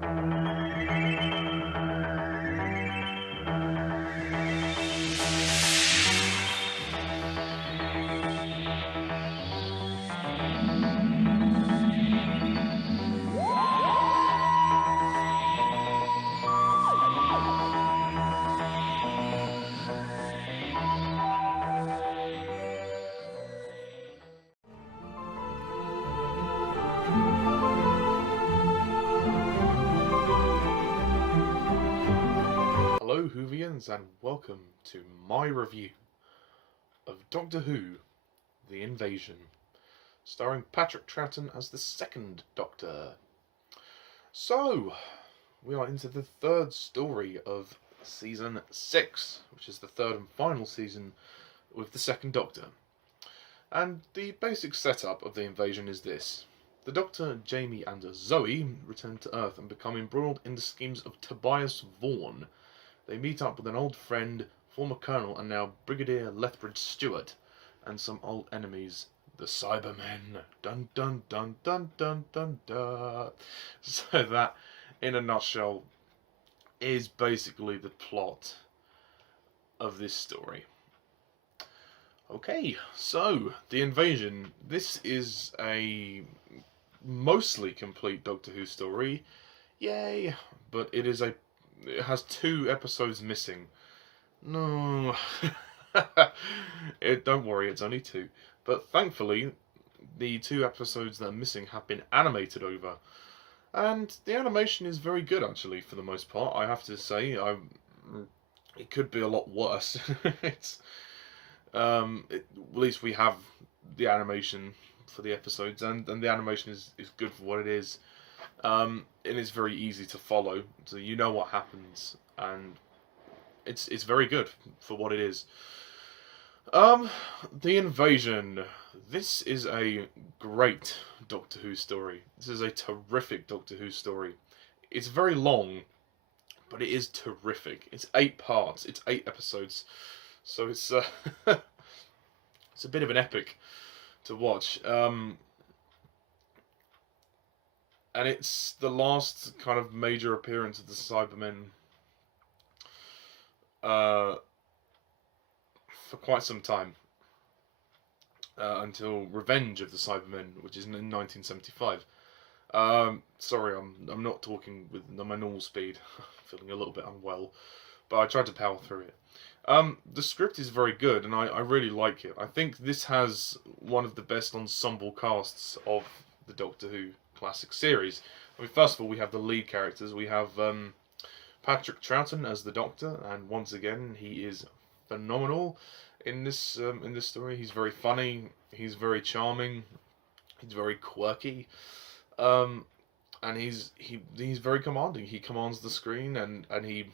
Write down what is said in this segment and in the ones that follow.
Hello Whovians and welcome to my review of Doctor Who, The Invasion, starring Patrick Troughton as the second Doctor. So, we are into the third story of Season 6, which is the third and final season with the second Doctor. And the basic setup of the invasion is this. The Doctor, Jamie and Zoe return to Earth and become embroiled in the schemes of Tobias Vaughan. They meet up with an old friend, former Colonel and now Brigadier Lethbridge Stewart, and some old enemies, the Cybermen. Dun dun dun dun dun dun dun. So that, in a nutshell, is basically the plot of this story. Okay, so, The Invasion. This is a mostly complete Doctor Who story. Yay! But it has 2 episodes missing. No. Don't worry, it's only 2. But thankfully, the 2 episodes that are missing have been animated over. And the animation is very good, actually, for the most part, I have to say. It could be a lot worse. At least we have the animation for the episodes, and the animation is good for what it is. And it's very easy to follow, so you know what happens, and it's very good for what it is. The Invasion. This is a great Doctor Who story. This is a terrific Doctor Who story. It's very long, but it is terrific. It's 8 parts. It's 8 episodes, so it's it's a bit of an epic to watch. And it's the last kind of major appearance of the Cybermen for quite some time. Until Revenge of the Cybermen, which is in 1975. Sorry, I'm not talking with my normal speed. Feeling a little bit unwell, but I tried to power through it. The script is very good, and I really like it. I think this has one of the best ensemble casts of the Doctor Who classic series. I mean, first of all, we have the lead characters. We have Patrick Troughton as the Doctor, and once again, he is phenomenal in this story. He's very funny. He's very charming. He's very quirky, and he's very commanding. He commands the screen, and he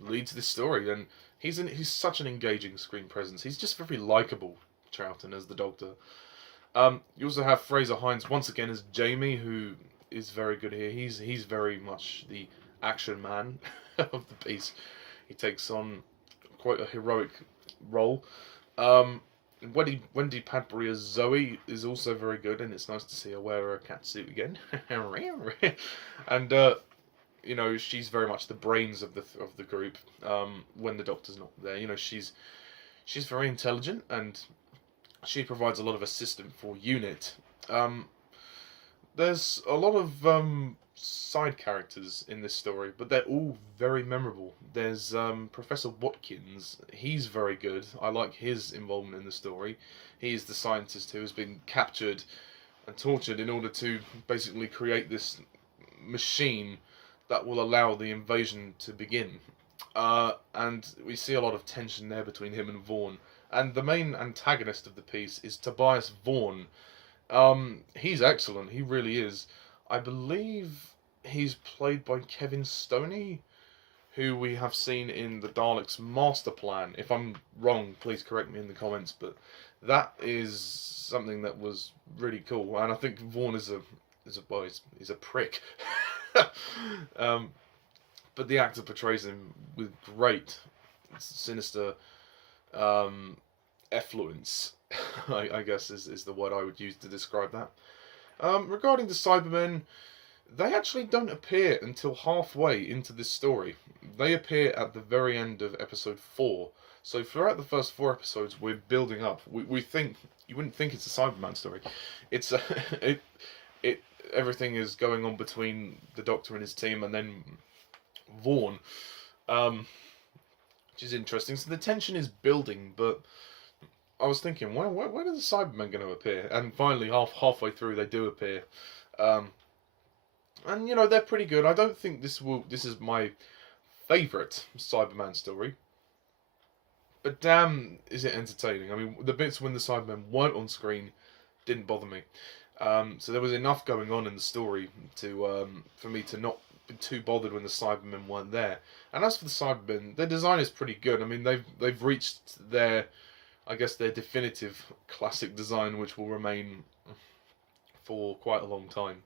leads this story. And he's such an engaging screen presence. He's just very likable, Troughton as the Doctor. You also have Frazer Hines once again as Jamie, who is very good here. He's very much the action man of the piece. He takes on quite a heroic role. Wendy Padbury as Zoe is also very good, and it's nice to see her wear a catsuit again. And you know, she's very much the brains of the group. When the Doctor's not there, you know, she's very intelligent, and she provides a lot of assistance for UNIT. There's a lot of side characters in this story, but they're all very memorable. There's Professor Watkins. He's very good. I like his involvement in the story. He's the scientist who has been captured and tortured in order to basically create this machine that will allow the invasion to begin. And we see a lot of tension there between him and Vaughan. And the main antagonist of the piece is Tobias Vaughan. He's excellent. He really is. I believe he's played by Kevin Stoney, who we have seen in the Daleks' Master Plan. If I'm wrong, please correct me in the comments. But that is something that was really cool. And I think Vaughan is a prick. But the actor portrays him with great, sinister effluence, I guess is the word I would use to describe that. Regarding the Cybermen, They actually don't appear until halfway into this story. They appear at the very end of episode 4. So throughout the first 4 episodes, we're building up. We think you wouldn't think it's a Cyberman story. It's it it everything is going on between the Doctor and his team, and then Vaughn, um, which is interesting. So the tension is building, but I was thinking, when are the Cybermen going to appear? And finally, halfway through, they do appear. Um, and they're pretty good. I don't think this is my favourite Cyberman story, but damn, is it entertaining. I mean, the bits when the Cybermen weren't on screen didn't bother me. So there was enough going on in the story to for me to not be too bothered when the Cybermen weren't there. And as for the Cybermen, their design is pretty good. I mean, they've reached their, I guess, their definitive classic design, which will remain for quite a long time.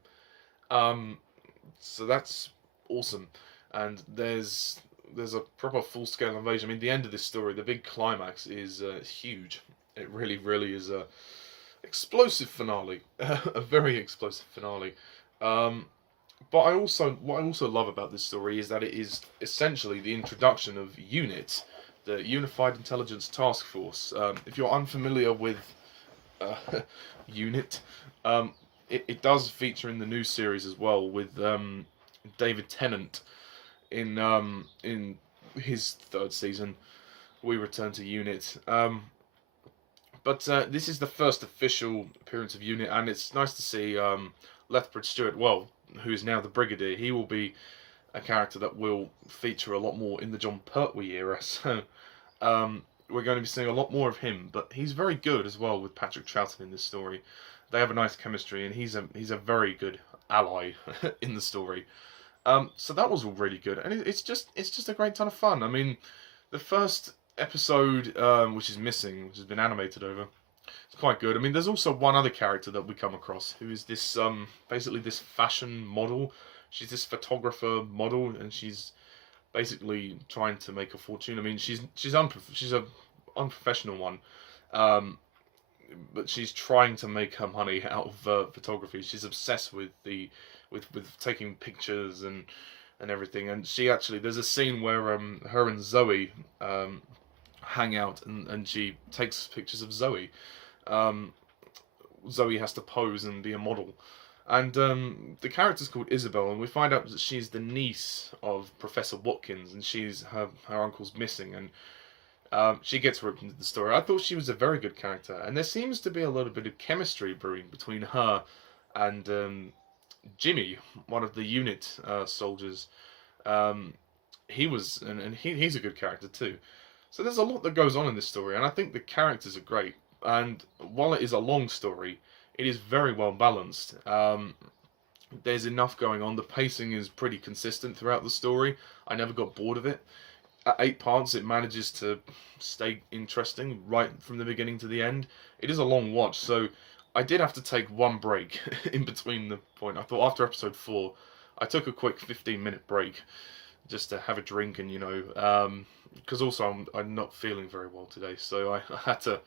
So that's awesome. And there's a proper full scale invasion. I mean, the end of this story, the big climax is huge. It really, really is a explosive finale, a very explosive finale. But what I also love about this story is that it is essentially the introduction of UNIT, the Unified Intelligence Task Force. If you're unfamiliar with uh, UNIT, it does feature in the new series as well with David Tennant in his third season. We return to UNIT. But this is the first official appearance of UNIT, and it's nice to see Lethbridge Stewart, who is now the Brigadier. He will be a character that will feature a lot more in the John Pertwee era, so we're going to be seeing a lot more of him. But he's very good as well with Patrick Troughton in this story. They have a nice chemistry, and he's a very good ally in the story. So that was all really good, and it's just a great ton of fun. I mean, the first episode, which is missing, which has been animated over, it's quite good. I mean, there's also one other character that we come across who is this basically this fashion model. She's this photographer model, and she's basically trying to make a fortune. I mean, she's a unprofessional one, but she's trying to make her money out of photography. She's obsessed with with taking pictures and everything. And she actually, there's a scene where her and Zoe hang out, and she takes pictures of Zoe. Zoe has to pose and be a model. And the character's called Isabel, and we find out that she's the niece of Professor Watkins, and her uncle's missing, and she gets roped into the story. I thought she was a very good character, and there seems to be a little bit of chemistry brewing between her and Jimmy, one of the unit soldiers. He's a good character too. So there's a lot that goes on in this story, and I think the characters are great. And while it is a long story, it is very well balanced. There's enough going on. The pacing is pretty consistent throughout the story. I never got bored of it. At 8 parts, it manages to stay interesting right from the beginning to the end. It is a long watch, so I did have to take one break in between the point. I thought after episode 4, I took a quick 15-minute break just to have a drink and, because also I'm not feeling very well today, so I had to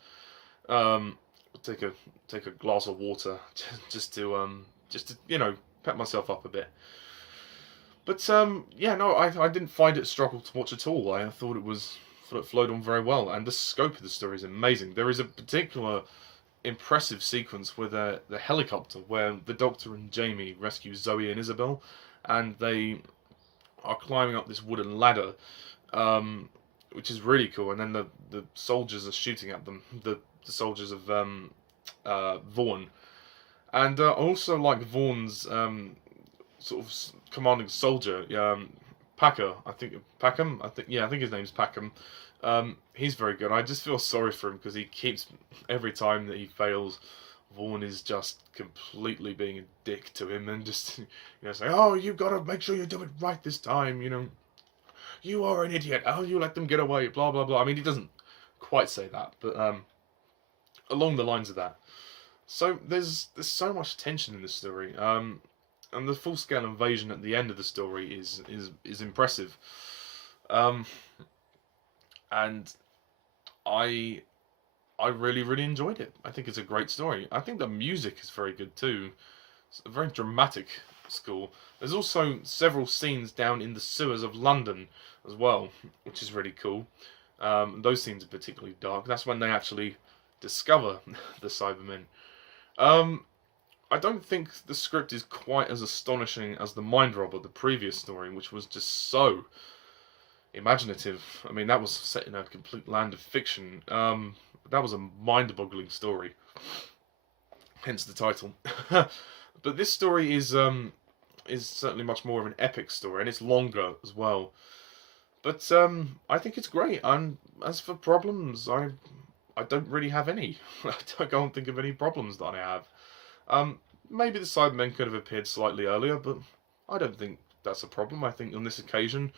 take a glass of water just to pep myself up a bit. But I didn't find it a struggle to watch at all. I thought it flowed on very well, and the scope of the story is amazing. There is a particular impressive sequence with the helicopter where the Doctor and Jamie rescue Zoe and Isabel, and they are climbing up this wooden ladder, which is really cool. And then the soldiers are shooting at them, the soldiers of Vaughn, and I also like Vaughn's sort of commanding soldier, Packham. I think his name's Packham. He's very good. I just feel sorry for him because he keeps, every time that he fails, Vaughn is just completely being a dick to him and just saying, "Oh, you gotta make sure you do it right this time. You are an idiot. Oh, you let them get away. Blah blah blah." I mean, he doesn't quite say that, but along the lines of that. So there's so much tension in this story, and the full scale invasion at the end of the story is impressive. And I really, really enjoyed it. I think it's a great story. I think the music is very good too. It's very dramatic. school. There's also several scenes down in the sewers of London as well, which is really cool. Those scenes are particularly dark. That's when they actually discover the Cybermen. I don't think the script is quite as astonishing as the Mind Robber, the previous story, which was just so imaginative. I mean, that was set in a complete land of fiction. That was a mind-boggling story, hence the title. But this story is certainly much more of an epic story, and it's longer as well. But I think it's great. And as for problems, I don't really have any. I can't think of any problems that I have. Maybe the Cybermen could have appeared slightly earlier, but I don't think that's a problem. I think on this occasion,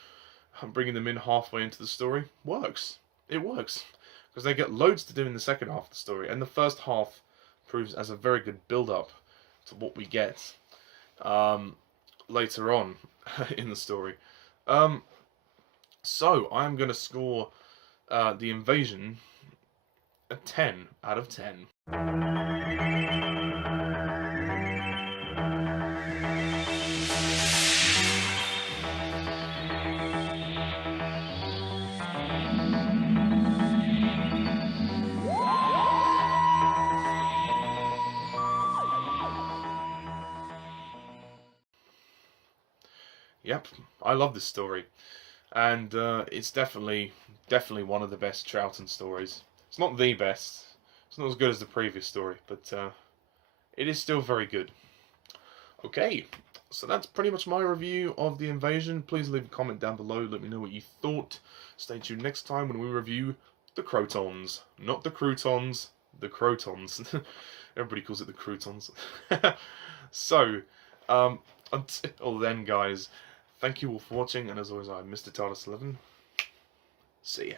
bringing them in halfway into the story works. It works. Because they get loads to do in the second half of the story, and the first half proves as a very good build-up to what we get later on in the story. So, I'm going to score The Invasion a 10 out of 10. Yep, I love this story, and it's definitely one of the best Troughton stories. It's not the best. It's not as good as the previous story, but it is still very good. Okay, so that's pretty much my review of The Invasion. Please leave a comment down below. Let me know what you thought. Stay tuned next time when we review the Crotons. Not the Croutons, the Crotons. Everybody calls it the Croutons. So, until then, guys, thank you all for watching, and as always, I'm Mr. TARDIS11. See ya.